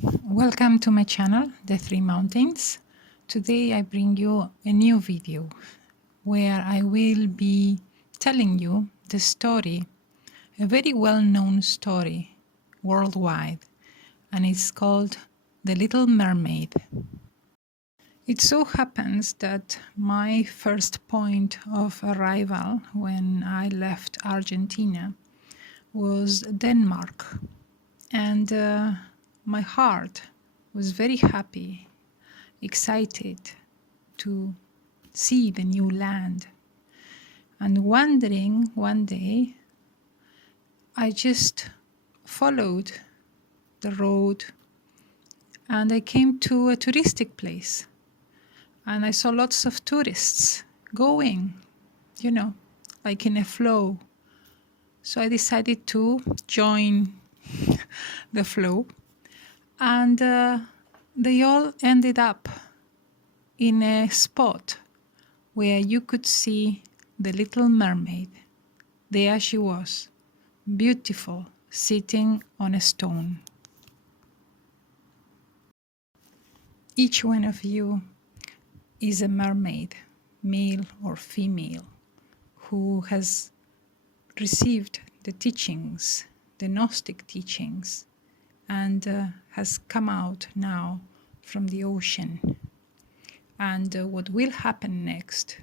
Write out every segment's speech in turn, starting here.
Welcome to my channel, The Three Mountains. Today I bring you a new video where I will be telling you the story, a very well-known story worldwide, and it's called The Little Mermaid. It so happens that my first point of arrival when I left Argentina was Denmark, and my heart was very happy, excited to see the new land. And wandering one day, I just followed the road and I came to a touristic place. And I saw lots of tourists going, like in a flow. So I decided to join the flow. And they all ended up in a spot where you could see the little mermaid. There she was, beautiful, sitting on a stone. Each one of you is a mermaid, male or female, who has received the teachings, the Gnostic teachings, and has come out now from the ocean. And what will happen next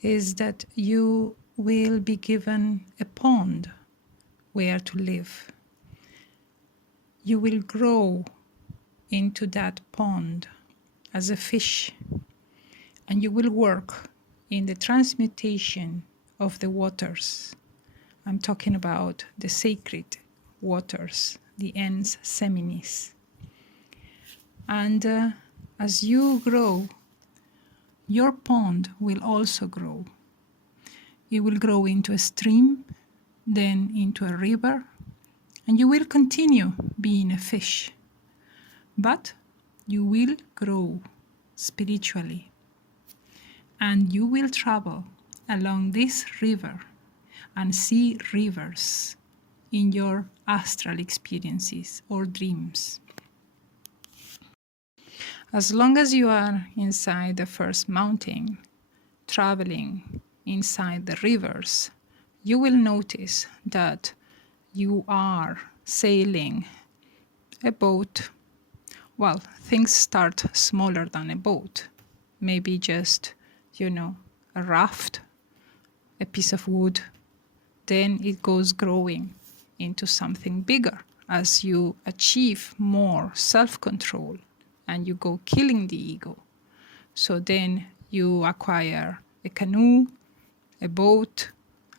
is that you will be given a pond where to live. You will grow into that pond as a fish, and you will work in the transmutation of the waters. I'm talking about the sacred waters, the ens seminis. And as you grow, your pond will also grow. It will grow into a stream, then into a river, and you will continue being a fish. But you will grow spiritually, and you will travel along this river and see rivers in your astral experiences or dreams. As long as you are inside the first mountain, traveling inside the rivers, you will notice that you are sailing a boat. Well, things start smaller than a boat, maybe just, a raft, a piece of wood. Then it goes growing into something bigger as you achieve more self-control and you go killing the ego. So then you acquire a canoe, a boat,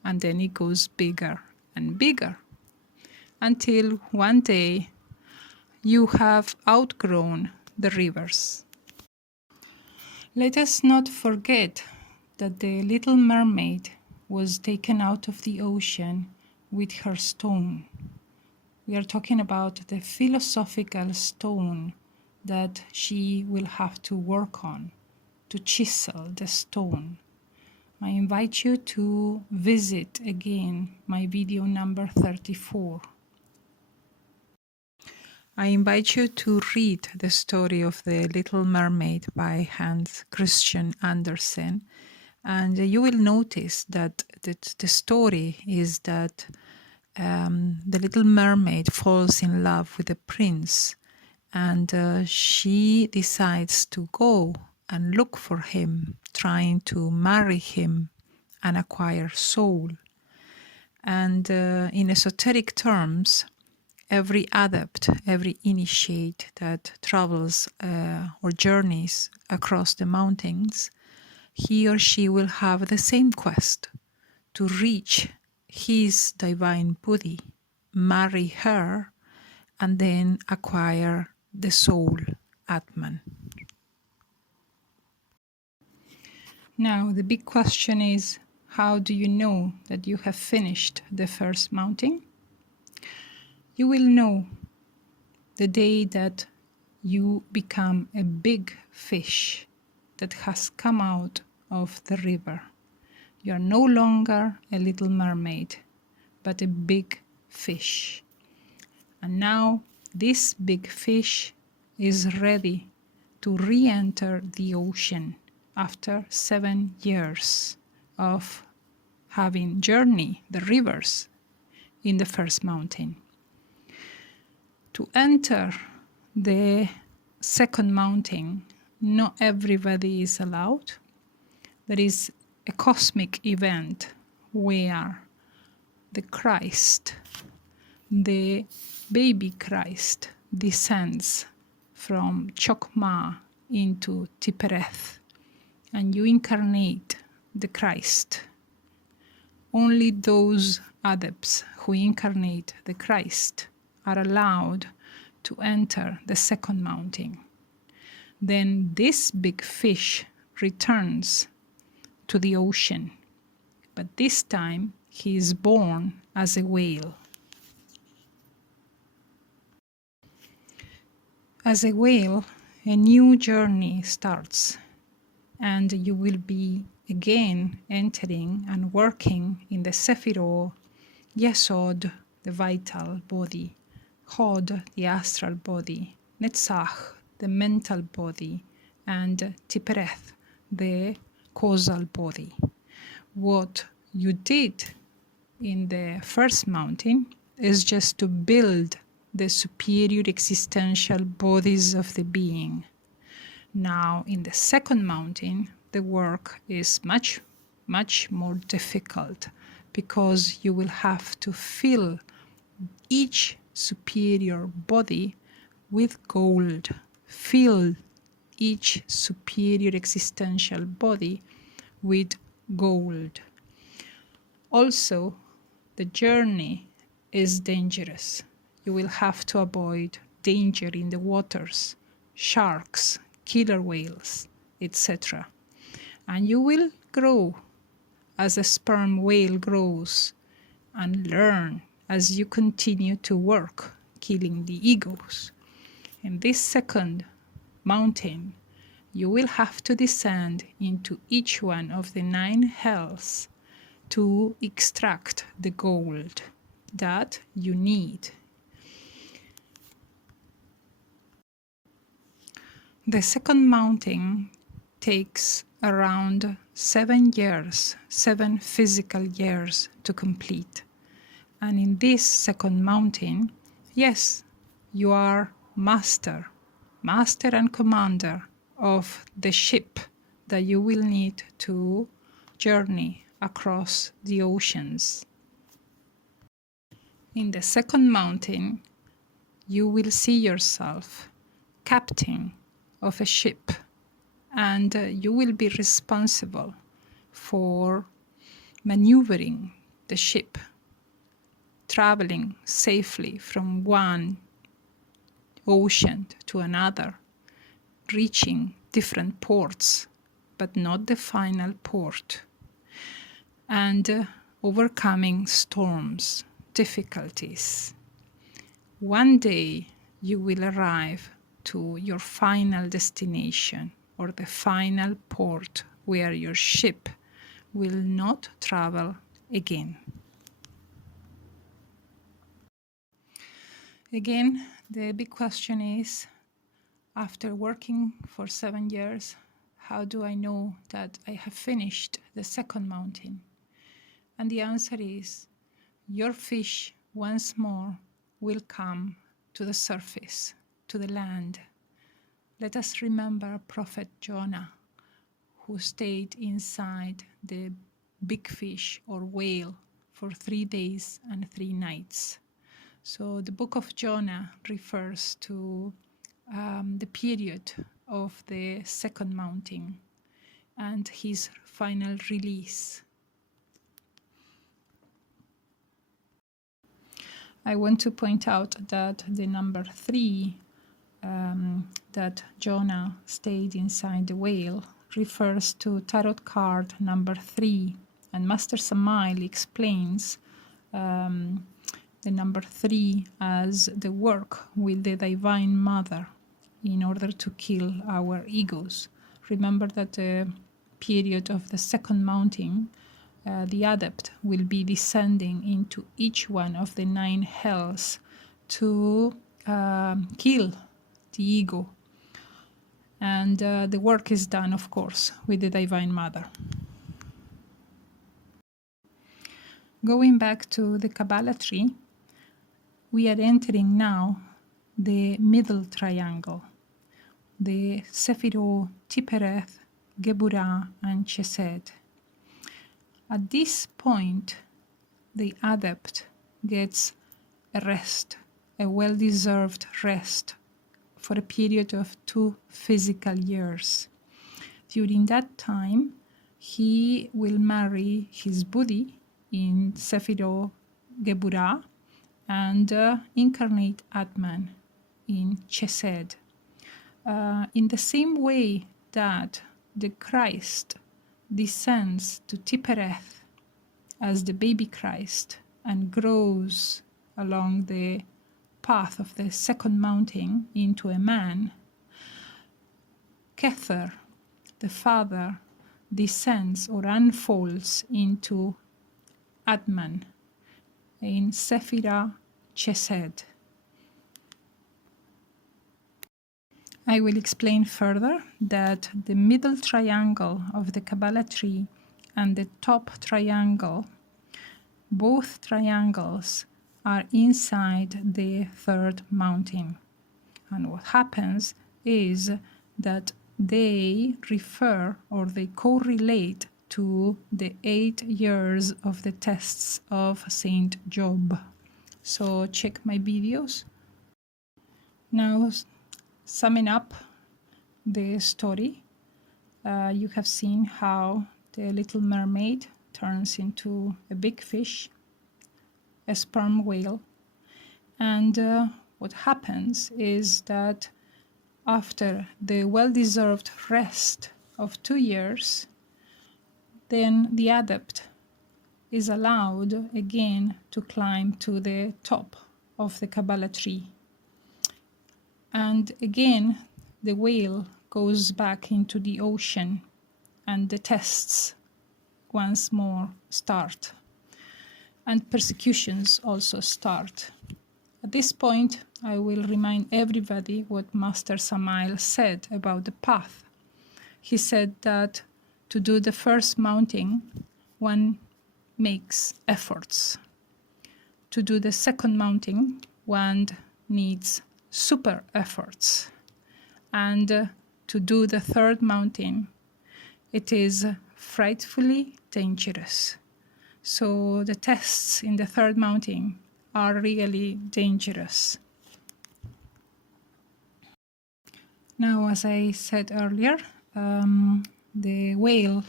and then it goes bigger and bigger until one day you have outgrown the rivers. Let us not forget that the little mermaid was taken out of the ocean with her stone. We are talking about the philosophical stone that she will have to work on, to chisel the stone. I invite you to visit again my video number 34. I invite you to read the story of the Little Mermaid by Hans Christian Andersen, and you will notice that the story is that the little mermaid falls in love with a prince, and she decides to go and look for him, trying to marry him and acquire soul. And in esoteric terms, every adept, every initiate that travels or journeys across the mountains, he or she will have the same quest to reach his divine Buddhi, marry her, and then acquire the soul, Atman. Now, the big question is, how do you know that you have finished the first mountain? You will know the day that you become a big fish that has come out of the river. You are no longer a little mermaid, but a big fish. And now this big fish is ready to re-enter the ocean after 7 years of having journeyed the rivers in the first mountain. To enter the second mountain, not everybody is allowed. There is a cosmic event where the Christ, the baby Christ, descends from Chokmah into Tipereth, and you incarnate the Christ. Only those adepts who incarnate the Christ are allowed to enter the second mountain. Then this big fish returns to the ocean, but this time he is born as a whale. As a whale, a new journey starts, and you will be again entering and working in the Sephiroth, Yesod, the vital body, Hod, the astral body, Netzach, the mental body, and Tipereth, the causal body. What you did in the first mountain is just to build the superior existential bodies of the being. Now, in the second mountain, the work is much, much more difficult, because you will have to fill each superior body with gold. Fill each superior existential body with gold. Also, the journey is dangerous. You will have to avoid danger in the waters, sharks, killer whales, etc. And you will grow as a sperm whale grows, and learn as you continue to work, killing the egos. In this second mountain, you will have to descend into each one of the 9 hells to extract the gold that you need. The second mountain takes around 7 years, 7 physical years to complete. And in this second mountain, yes, you are master and commander of the ship that you will need to journey across the oceans. In the second mountain, you will see yourself captain of a ship, and you will be responsible for maneuvering the ship, traveling safely from one ocean to another, reaching different ports, but not the final port, and overcoming storms, difficulties. One day you will arrive to your final destination, or the final port where your ship will not travel again. Again, the big question is, after working for 7 years, how do I know that I have finished the second mountain? And the answer is, your fish once more will come to the surface, to the land. Let us remember Prophet Jonah, who stayed inside the big fish or whale for 3 days and 3 nights. So the book of Jonah refers to the period of the second mountain and his final release. I want to point out that the number 3, that Jonah stayed inside the whale, refers to tarot card number 3, and Master Samael explains the number 3 as the work with the Divine Mother in order to kill our egos. Remember that the period of the second mountain, the adept will be descending into each one of the 9 hells to kill the ego. And the work is done, of course, with the Divine Mother. Going back to the Kabbalah tree, we are entering now the middle triangle, the Sephirot, Tipereth, Geburah, and Chesed. At this point, the adept gets a rest, a well-deserved rest for a period of 2 physical years. During that time, he will marry his Buddhi in Sephirot Geburah and incarnate Atman in Chesed. In the same way that the Christ descends to Tipereth as the baby Christ and grows along the path of the second mountain into a man, Kether, the father, descends or unfolds into Atman in Sephirah Chesed. I will explain further that the middle triangle of the Kabbalah tree and the top triangle, both triangles are inside the third mountain. And what happens is that they refer or they correlate to the 8 years of the tests of Saint Job. So check my videos. Now, summing up the story, you have seen how the little mermaid turns into a big fish, a sperm whale, and what happens is that after the well-deserved rest of 2 years, then the adept is allowed again to climb to the top of the Kabbalah tree. And again, the whale goes back into the ocean and the tests once more start. And persecutions also start. At this point, I will remind everybody what Master Samael said about the path. He said that to do the first mountain, one makes efforts. To do the second mountain, one needs super efforts. And to do the third mountain, it is frightfully dangerous. So the tests in the third mountain are really dangerous. Now, as I said earlier, the whale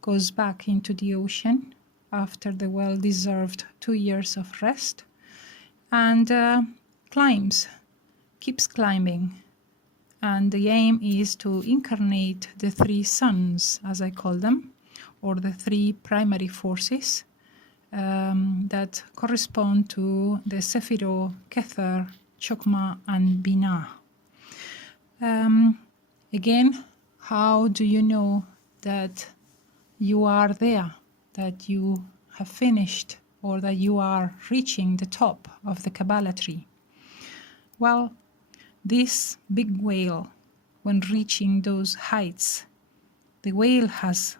goes back into the ocean after the well-deserved 2 years of rest and climbs, keeps climbing. And the aim is to incarnate the 3 suns, as I call them, or the 3 primary forces that correspond to the Sephirot, Kether, Chokmah, and Binah. Again, how do you know that you are there, that you have finished, or that you are reaching the top of the Kabbalah tree? Well, this big whale, when reaching those heights, the whale has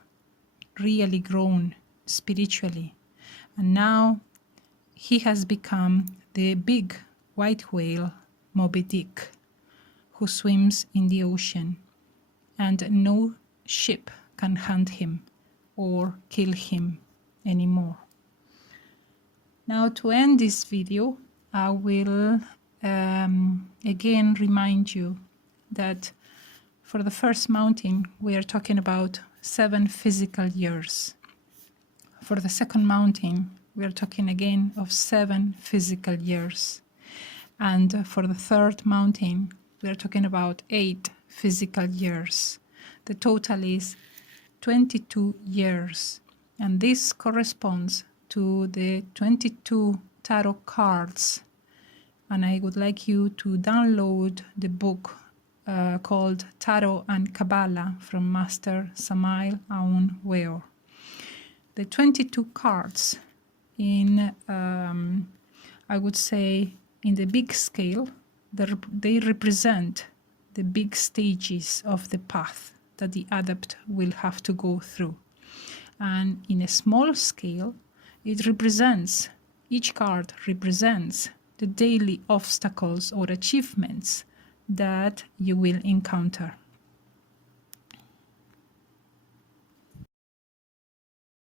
really grown spiritually. And now he has become the big white whale, Moby Dick, who swims in the ocean, and no ship can hunt him or kill him anymore. Now, to end this video, I will again remind you that for the first mountain, we are talking about 7 physical years. For the second mountain, we are talking again of 7 physical years. And for the third mountain, we are talking about 8 physical years. The total is 22 years. And this corresponds to the 22 tarot cards. And I would like you to download the book called Tarot and Kabbalah from Master Samael Aun Weor. The 22 cards in, I would say, in the big scale, they represent the big stages of the path that the adept will have to go through. And in a small scale, each card represents the daily obstacles or achievements that you will encounter